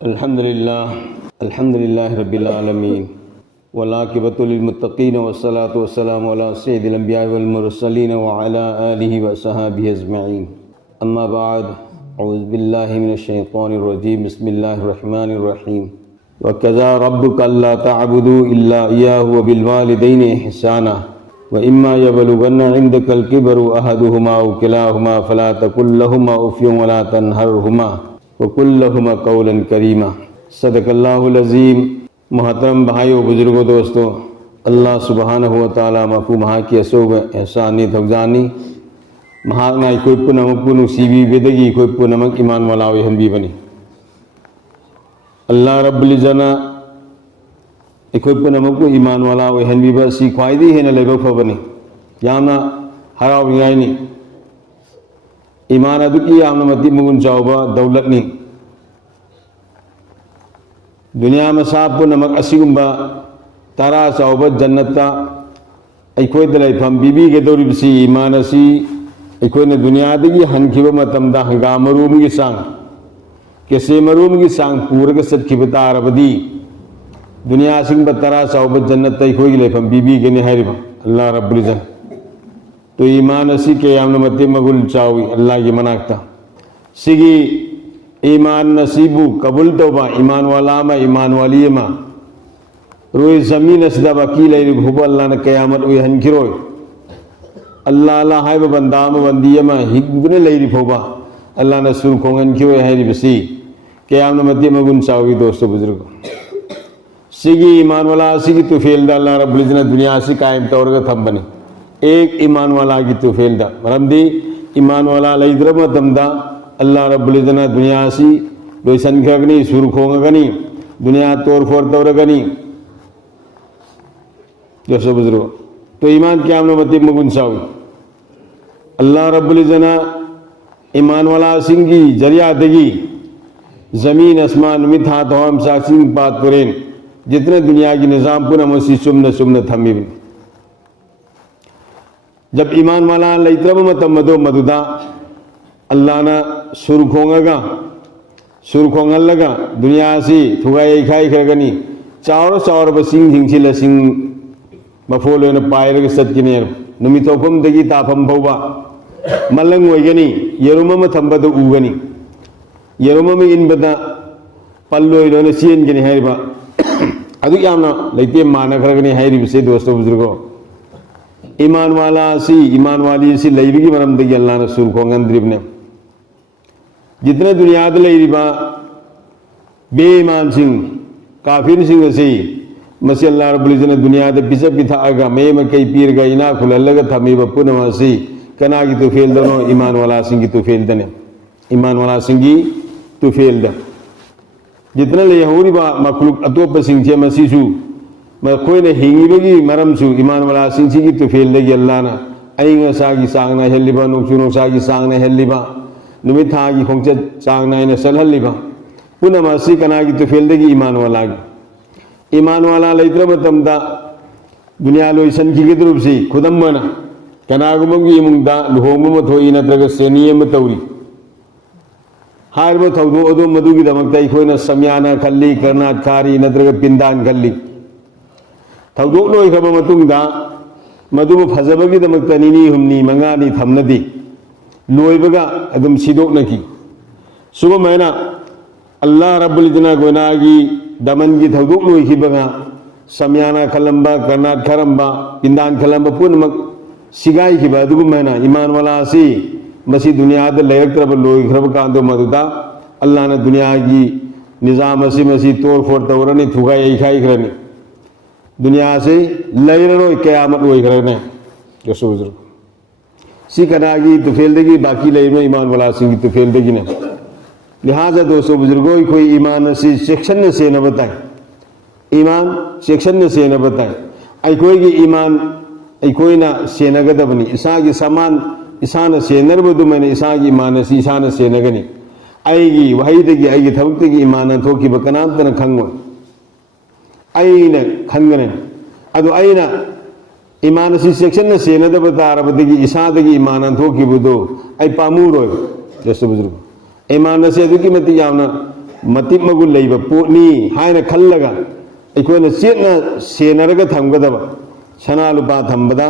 अल्हम्दुलिल्लाह रब्बिल आलमीन वलाक़िबतुल लिल-मुत्तक़ीन वस्सलातु वस्सलामु अला सय्यिदिल अंबिया वल मुरसलीन व अला आलिहि व अस्हाबिहि अजमईन। अम्मा बाद, औज़ु बिल्लाहि मिनश शैतानिर रजीम। बिस्मिल्लाहिर रहमानिर रहीम। व कज़ा रब्बुका अल्ला तअबुदू इल्ला इय्याहु व बिल वालिदैनि इहसाना व इम्मा यबलुगन्ना इंदकल किबरु अहदुहुमा औ किलाहुमा फला तकुल लहुमा उफ़्युन व ला तन्हरहुमा व कुल लहुमा क़ौलन करीमा। सदक़ल्लाहुल अज़ीम। मोहतरम भाइयों, बुजुर्गों, दोस्तों, अल्लाह सुब्हानहु व तआला मकू महा की असोब एहसानी थौजानी महाना कोई पुनमकु नुसीबी बेदगी कोई पुनमक ईमान वाला हंबी बनी अल्लाह रब्बुल इज़्ज़तना कोई पुनमकु ईमान वाला हंबी बसी ख्वाइदी है न लेबो फबनी यामना हरावनियानी ईमान अदुकी यामना मति मुगुन चावबा दौलतनी दुनिया में साप नमक असिगुम्बा तारा चावब जन्नता अखोद लेफम बीबी के दौरिबसी ईमान असी अखोने दुनियादगी हनखिब मतमदा हंगाम मरूम की सांग केसे मरूम की सांग पूरग सत्खिब तारबदी दुनिया सिंग तारा चावब जन्नत अखोगी लेफम बीबी के निहरिब अल्लाह रब्बुल इज़्ज़त तो ईमान असी के यामन मते मगुल चावी अल्लाह की मनाकता सिगी ईमान नसीबु कबूल तोबा ईमान वाला मा ईमान वाली मा रोई ज़मीन असदा वकील हुब अल्लाह ने क़यामत वे हनखिरोय अल्लाह अल्लाह हाय बंदा मा बंदी मा हिगने लेरी फोबा अल्लाह ने सुर खोंगन खिरोय है बसी क़यामत मते मगुन चावी। दोस्तों बुजुर्ग सिगी ईमान वाला सिगी तो फेल दा अल्लाह रब्बुल इज़्ज़त ने दुनिया से कायम तौर का थम बने एक ईमान वाला की तो फेल दा मरमदी ईमान वाला लइद्रम तमदा अल्लाह रब्बुल इज़्ज़त ने दुनिया सी लोसन खगनी सुर खोंगनी दुनिया तोड़ फोड़ तौरगनी। जैसे बुजुर्ग तो ईमान क्या हमने मती मुगुन सावी अल्लाह रब्बुल इज़्ज़त ने ईमान वाला सिंगी जरिया दगी ज़मीन आसमान मिथ हाथ हम सासिंग बात करें जितने दुनिया की निज़ाम पुनः मसी सुमन सुमन थमी जब ईमान वाला लइत्रम मतम मदो मदुदा अल्लाह ना सुर खोंगलगा दुनिया से थुगाई खाई खरगनी चावर चावर बसिंग हिंसी लसिंग मफोल ने पायरग सत्किने नुमिथोफम दगी ताफम फौबा मलंग ओइगनी यरुम म थंबद उगनी यरुम म इनबदा पल्लोय लोने सियनगनी हाइबा अदु यामना लैते माना खरगनी हाइरिबसे। दोस्तों बुजुर्गो ईमान वाला सी ईमान वाली सी लैबिगी मरम दगी अल्लाह ने सुर खोंगंद्रिबने जितने दुनियाद लेरिबा बेईमान सिंह काफिर सिंह से मसी अल्लाह रब्बुल इज़्ज़त ने दुनियाद पिसा पिथागा मे म कई पीर गई ना खुललग थमीब पुनमसी कना की तो फेल दनो ईमान वाला सिंह की तो फेल दने ईमान वाला सिंह की तो फेल द जितने ले यहूरीबा मखलूक अतोप सिंह छे मसीसु म कोई ने हिंगीबगी मरम सु ईमान वाला सिंह की तो फेल दगी अल्लाह ना अइंग सागी सांगना हेलिबा नुचुनो सागी सांगना हेलिबा नुमित थागी खोंगचत चांग नाइन सलहलिबा पुनमसी कना की तो फेल दगी ईमान वाला लैत्र मतमदा दुनिया लोइसन की गिद्रुब सी खुदम बना कनागुमगी इमुंगदा लुहोंगु मथोई नत्रग सेनियम तौरी हार में थौदो ओदो मधुगी दमकता इखोइना समयाना खल्ली करनाट खारी नत्रग पिंदान खल्ली थौदो लोइ खब मतुंगदा मधु फजबगी दमकता निनी हुमनी मंगानी थमनदी लोइबगा अदम सिदोकनकी सुबह मैना अल्लाह रब्बुल इज़्ज़त गोनागी दमन की थौदोक लोइखिबगा समयाना खलंबा करनाट खरंबा पिंदान खलंबा पुनमक सिगाइखिबा अदुगु मैना ईमान वाला सी मसी दुनियाद लैरक्तरब लोइखरब कांदो मदुदा अल्लाह ने दुनिया की निज़ाम मसी तोड़ फोड़ तौरनी थुगाई खाइखरनी दुनिया से लैरनो क़यामत लोइखरने। जो बुजुर्ग सी कनागी तो फेल देगी बाकी लैनो ईमान वाला सिंह तो फेल देगी ना। लिहाजा दोस्तों बुजुर्गों कोई ईमान से सेक्शन से न बताए ईमान सेक्शन से न बताए अखोई की ईमान अखोइना सेनगदबनी इसा की समान इसाना सेनरबदु मैंने इसा की ईमान से इसाना सेनगनी अगी वहीदगी अगी थबक्तगी ईमान थोकीब कनांतन खंगो अइना खंगने अदु अइना ईमान से सेक्शन से सेनदब तारबदगी इसादगी ईमान थोकीबदो अइ पामूरोय। जैसे बुजुर्ग ईमान से अदुकी मति यामना मतिक मगुन लेब पोटनी हायना खल्लगा अखोना चेतना सेनरगा थमगदब सना लुपा थम्बदा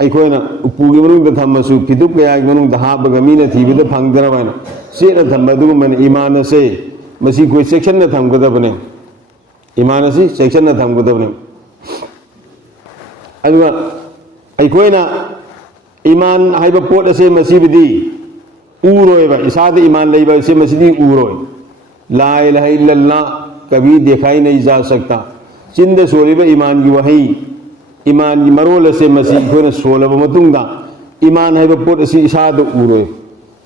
अखोना उपुगी मनुंग थम्मसु फिदुप कयागी मनुंग हापगा मीना थीबदा फंगदरबाना चेतना थम्बदुगुमन ईमान से मसी कोई सेक्शन न थमगदबने ईमान से सेक्शन न थमगदबने अदुगा अखोना ईमान हाइब पोट असे मसीबदी उरोयबा इसाद ईमान लेबा से मसीदी उरोय ला इलाहा इल्लल्लाह कभी दिखाई नहीं जा सकता चिंद सोलिबा ईमान की वही ईमान की मरोल से मसी अखोना सोलब मतुंगदा ईमान हाइब पोट असे इसाद उरोय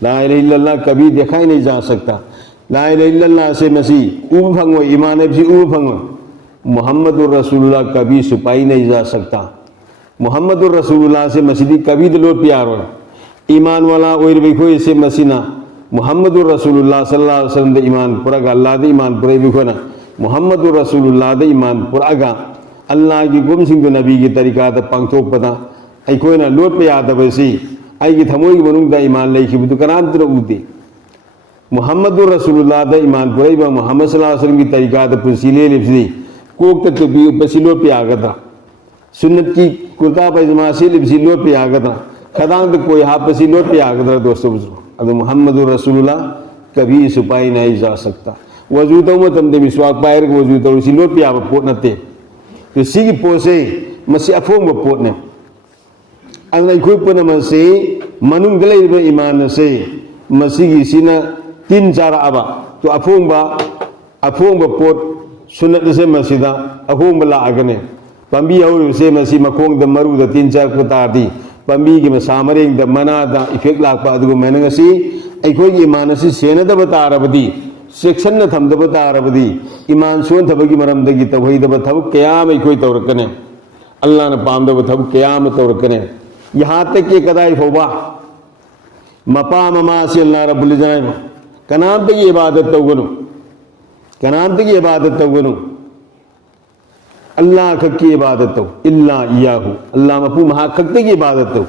ला इलाहा इल्लल्लाह कभी दिखाई नहीं जा सकता ला इलाहा इल्लल्लाह से मसी उब फंगो ईमान से उब फंगो मुहम्मदुर रसूलुल्लाह कभी सुपाई नहीं जा सकता मुहम्मदुर रसूलुल्लाह से मसीदी कभी दिलो प्यार हो ईमान वाला ओइर बिखोय से मसीना मुहम्मदुर रसूलुल्लाह सल्लल्लाहु अलैहि वसल्लम दे ईमान पुरागा अल्लाह दे ईमान पुरे बिखोना मुहम्मदुर रसूलुल्लाह दे ईमान पुरागा अल्लाह की गुमसिंग नबी की तरीका दा पांगथोक पदा अखोयना लोट पे यादबसी आइगी थमोई की मनुंग दा ईमान लेखिबदु कनांतर उदे मुहम्मदुर रसूलुल्लाह दा ईमान पुरेबा मुहम्मद सल्लल्लाहु अलैहि वसल्लम की तरीका दा पुसिले लिबसी कोक तक भी उपसिलो पे आगदा सुन्नत की कुर्ता पैजामा से लिबसी लोट पे आगदा खदांग तक कोई हापसी लोट पे आगदा दोस्तों बुजुर्ग अब मुहम्मदुर रसूलुल्लाह कभी सुपाई नहीं जा सकता वजू तो मतम दे मिसवाक पायर को वजू तो सी लोट पे आब पोट नते तो सी की पोसे मसी अफोंग पोट ने अनलाई कोई पुनम से मनुंग गले ईमान से मसी की सीना तीन चार आबा तो अफोंग पोट सुन्नत से मसीदा अफोंग लागने पंबी और से मसी मखोंग द मरु द तीन चार कुतादी पंबी की मसामरेंग द मना द इफेक्ट लापा अदुगु मेनगसी अखोई की ईमान से सेनदब तारबदी सेक्शन न थमदब तारबदी ईमान सोन थबगी मरमदगी तवहीदब थब कयाम अखोई तौरकने अल्लाह न पामदब थब कयाम तौरकने यहाँ तक के कदाई फोबा मपा ममा से अल्लाह रब्बुल इज्जत कनाम तक इबादत तवगनु कनाम तक इबादत तवगनु अल्लाह की इबादत तो इल्ला इयाहु अल्लाह मफू महा खक्ते की इबादत तो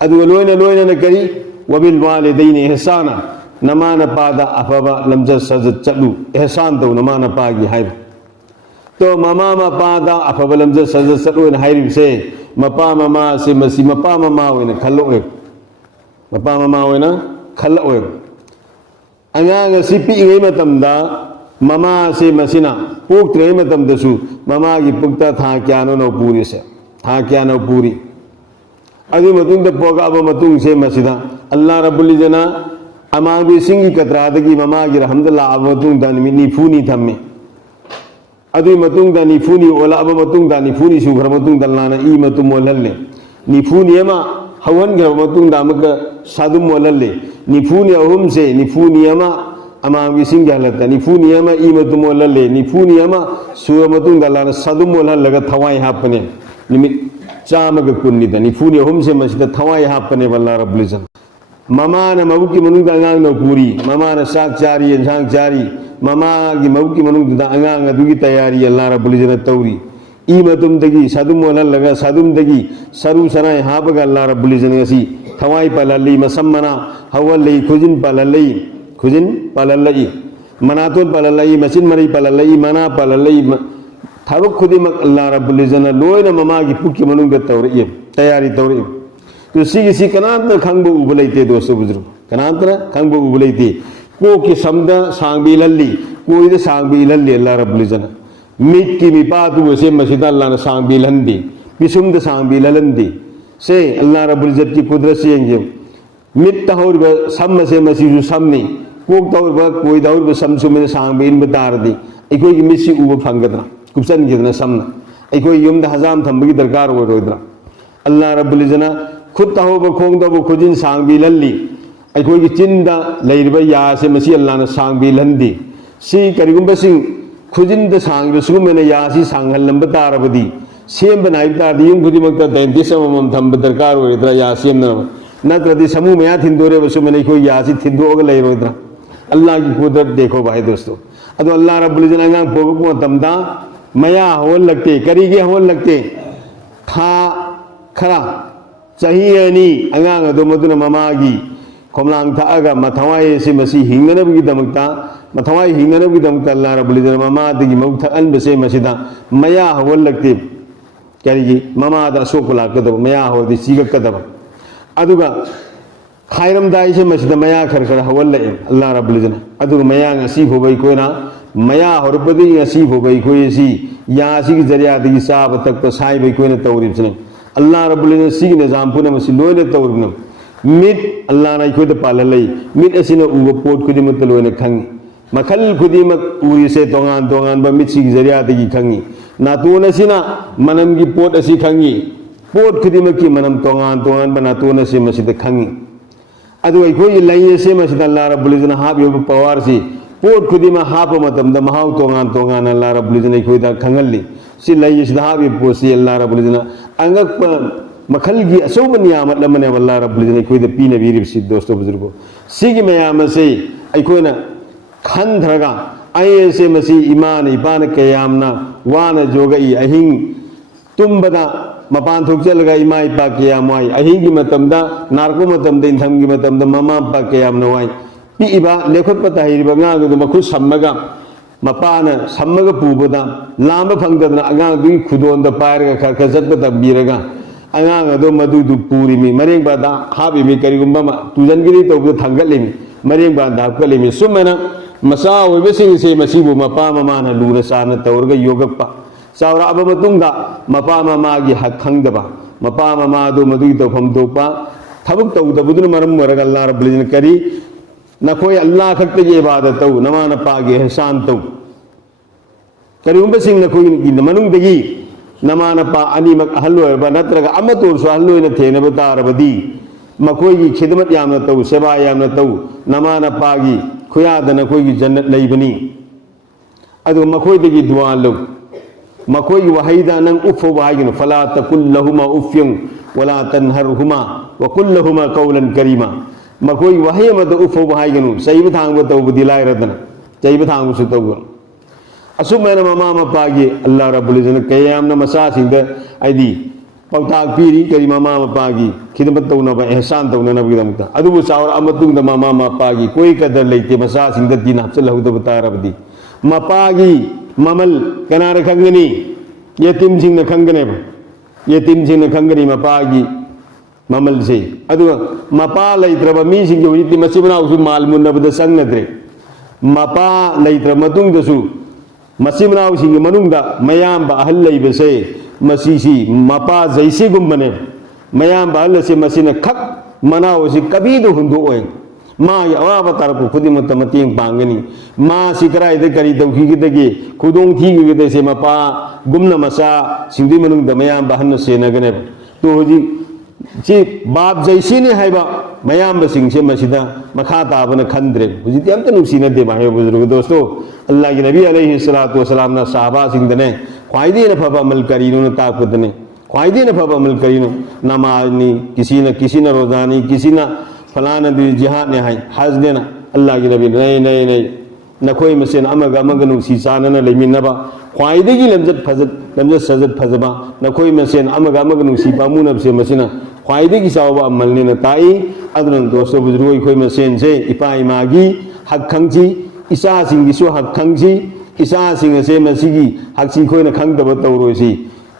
अदु लोयना लोयना न करी वबिल वालिदैन ihsana नमान पादा अफबा लमज सज चलु एहसान तो नमान पागी हाय तो ममा पादा अफबा लमज सज चलु न हाय से मपा ममा से मसी Mopa mama होइना खल्लो Mopa mama होइना खल्लो अंगांग सिपि इंगै मतमदा mama से मसीना पोक्त्रे मतमदसु ममा की पुक्ता था क्यानो न पूरी से था क्यानो पूरी अदु मतुंग द पोगा अब मतुंग से मसीदा अल्लाह रब्बुल इज्जत अमांगी सिंगी कतरादगी ममा की रहमदुल्लाह अब मतुंग द निफूनी थम्मे अदु मतुंग द निफूनी ओला अब मतुंग द निफूनी सुगर मतुंग द लाना ई मतु मोलल्ले निफूनी अमा हवन ग्रह मतुंग द अमक सादु मोलल्ले निफूनी अहुम से निफूनी अमा अमांगी सिंग हलता निफूनी अमा ई मतु मोलल्ले निफूनी अमा सुर मतुंग द लाना सादु मोलल्लगा थवाई हापने निमित चामग कुन्निदा निफूनी अहुम से मसिदा थवाई हापने वल्ला रब्बुल इज्जत ममा न मबुकी मनुंग द अंगांग न पूरी ममा न साक चारी इंसांग चारी ममा की मबुकी मनुंग द अंगांग अदुगी तैयारी अल्लाह रब्बुल इज्जत तौरी ई मतुम दगी सादुम मोलल्लगा सादुम दगी सरू सनाय हापगा अल्लाह रब्बुल इज्जत गसी थवाई पलल्ली मसम्मना हवल्ली खुजिन पलल्ली मनातुल पलल्ली मसिन मरी पलल्ली मना पलल्ली थबक खुदिमक अल्लाह रब्बुल इज्जत लोयना ममा की पुक्की मनुंग द तौरी तैयारी तौरी तो सी कनांतर खंगबो उब लेते दोस्तों बुजुर्ग कनांतर खंगबो उब लेते को की समदा सांगबी लल्ली कोई द सांगबी लल्ली अल्लाह रब्बुल इज्जत मिट की मिपातु से मसीदा अल्लाह न सांगबी लंदी बिसुम द सांगबी ललंदी से अल्लाह रब्बुल इज्जत की कुदरत से येंगे मिट तहौर ब सम से मसीजु समनी कोक तहौर ब कोई दहौर ब समसु में सांगबी इन बतारदी अखोई की मिसी उब फंगदना कुपसन गिदना समना अखोई युम द हजाम थंबगी दरकार हो रोइदरा अल्लाह रब्बुल इज्जत खुद तहोब खोंगदब खुजिन सांगबी लल्ली अखोई की चिंदा लैरबा या से मसी अल्लाह न सांगबी लंदी सी करिगुंबसिंग खुजिन द सांगबी सुगुमेना या सी सांगहल्लंब तारबदी सेम बनाइब तारदी युम खुदिमक्ता दैंतिस अमम थंब दरकार होइदरा या सेम नत्रदी समूह में थिंदोरे बसुमेना अखोई या सी थिंदोग लैरोइदरा अल्लाह की कुदरत देखो भाई दोस्तों अदो अल्लाह रब्बुल इज्जत अंगांग पोगको तमदा मया होल लगते करीगे होल लगते था खरा चाहिए नहीं अंगांग अदो मदुना ममागी खोमलांग थागा मथवाई से मसी हिंगनबगी दमकता मथवाई हिंगनबगीदमक अल्लाह रब्बुल इज्जत ममादगी मौथ अनबसे मसिदा मया हवलक्ति करिगी ममादा सोक लाकदब मया होदी सीगकदब अदुगा खायरमदाई से मसिदा मया खर खर हवल अल्लाह रब्बुल इज्जत अदुगा मया ngasi होबै कोइना मया हरपदी ngasi होबै कोइ सी यासी की जरिया दगी साब तक तो साई बै कोइना तौरिबसने अल्लाह रब्बुल इज्जत सी निजाम पुना मसि लोइने तौरिबन मिट अल्लाह ना कोइ त पाललै मिट असिना उब पोट खुदि मत लोइने खंगी मखल खुदि मक उरि से तोंगान तोंगान बा मिट सी की जरिया दगी खंगी नातोन असिना मनम की पोट असी खंगी पोट खुदि मक की मनम तोंगान तोंगान बा नातोन असी मसिद खंगी अदु अखोई लई से मसिद अल्लाह रब्बुल इज्जत हाबियो पवार सी पोट खुदि मा हाप मतम द महाव तोंगान तोंगान अल्लाह रब्बुल इज्जत अखोई दा खंगल्ली सी लई से हाबि पोसी अल्लाह रब्बुल इज्जत अंगक मखल की असोब नियामत लमने अल्लाह रब्बुल इज्जत अखोई द पीने बीरिब सी दोस्तों बुजुर्गो सिगी मयाम से अखोइना खंधरगा आई से मसी ईमान इपान कयामना वाना जोगई अहिंग तुम्बदा मपान थोकचलगा इमा इपा कयाम वाई अहिंग की मतमदा नारको मतमदा इंथम की मतमदा ममा पा कयाम नवाई पीइबा लेखत पता हिरिबा गागदो मखु सम्मगा मपाना सम्मगा पुबदा लांब फंगदना अगांगदुगी खुदोंदा पायरगा खरखा जत्ता तबीरगा अगांगदो मदुदु पूरिमी मरेंग बादा हाबिमी करिगुंबा तुजनगिरी तौबदा थंगलेमी मरेंग बादा हकलेमी सुमना मसा ओइबसिंग से मसीबु मपा ममाना लूना साना तौरगा योगप्पा सावरा अब मतुंगा मपा ममागी हक खंगदबा मपा ममादो मदुगी तौफम दोपा थबक तौदबुदुन मरम वरग अल्लाह रब्बुल इज्जत करी नखोय अल्लाह खक्तगी इबादत तौ नमाना पागे एहसान तौ करिगुंबसिंग नखोय की मनुंगदगी नमाना पा अनीमक हल्लोयबा नत्रगा अमतोरसो हल्लोयना थेनबा तारबदी मखोय की खिदमत यामना तौ सेवा यामना तौ नमाना पागी खुयादना कोई की जन्नत लईबनी अदु मखोयदगी दुआ लो मखोय की वहीदा नंग उफो वाहिगन फला तकुल लहुमा उफ्यं वला तनहरहुमा व कुल लहुमा कौलन करीमा मखोय की वही मद उफो वाहिगन सहीब थांग तौबदी लायरदना सहीब थांग सु तौब असुमेना ममा मपागी अल्लाह रब्बुल इज्जत कयामना मसा सिंग आइदी पौताक पीरी करी ममा मपागी खिदमत तौनबा एहसान तौननबगिदमता अदुबु सावर अमतुंग द ममा मपागी कोई कदर लेते मसा सिंग दिन हपचलहुदब तारबदी मपागी ममल कनार खंगनी यतीम सिंग न खंगनेब यतीम सिंग न खंगनी मपागी ममल से अदु मपा लेत्रब मी सिंग हुजिति मसिबनाउसु माल मुन्नबद संगनद्रे मपा लेत्र मतुंग दसु मसिबनाउ सिंग मनुंगदा मयाम बा अहल लेबसे मसीसी मपा जैसे गुम्बने मयाम बाल से मसीने खक मनाओ से कभी दो हुंदो ओए माँ अवाब तरफ खुद मतमतिंग पांगनी माँ सिकरा इधर करी तौखी की दगी खुदों थी की दे से मपा गुम्न मसा सिंधी मनुंग दमयाम बहन से नगने तो हो जी बाप जैसे ने है बा मयाम बसिंग से मसीदा मखा ताबन खंद्रे जी हम तो नुसी न दे भाई बुजुर्ग दोस्तों अल्लाह के नबी अलैहिस्सलातु वस्सलाम ना साहबा सिंह दने ख्वाइदे न फबा अमल करीनो न ताकतने ख्वाइदे न फबा अमल करीनो नमाजनी किसी न रोजानी किसी न फलाना दी जिहाद ने है हज देना अल्लाह के नबी नहीं नखोई मसेन अमग अमग नुसी चानना लेमिनबा ख्वाइदे की लमजत सजत फजबा नखोई मसेन अमग अमग नुसी पामुनब से मसिना ख्वाइदे की सावबा अमल ने न ताई अदरन दोस्तों बुजुर्गों खोई मसेन से इपा इमागी हक खंगची इसा सिंगिसु हक खंगची इसा सिंग से मसीगी हक्सी खोई न खंगदब तौरोसी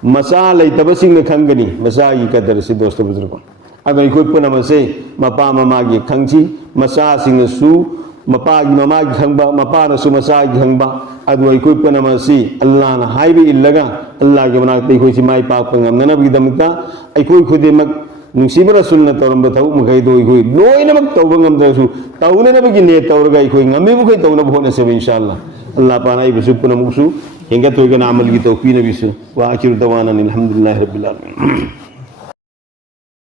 मसा लेतबसिंग न खंगनी मसा की कदर से दोस्तों बुजुर्गों अगर कोई पुनम से मपा ममागी खंगची मसा सिंग सु मपागी ममागी खंगबा मपा न सु मसागी खंगबा अदुई कोई पुनम से अल्लाह न हाईबी इल्लगा अल्लाह के बनाते कोई सी माई पाक पंगम नबी दमता आई कोई खुदेमक नुसीब रसूल तौरम थौ मखै दो कोई लोइनमक तौब ngam तौननबगी ने तौरगा कोई ngami बुखै तौनब होने से इंशाअल्लाह अल्लाह पाना इबसु पुनमुसु हेंगा तोइगा अमल की तौफीक नबीसु वा आखिर दवाना अल्हम्दुलिल्लाहि रब्बिल आलमीन।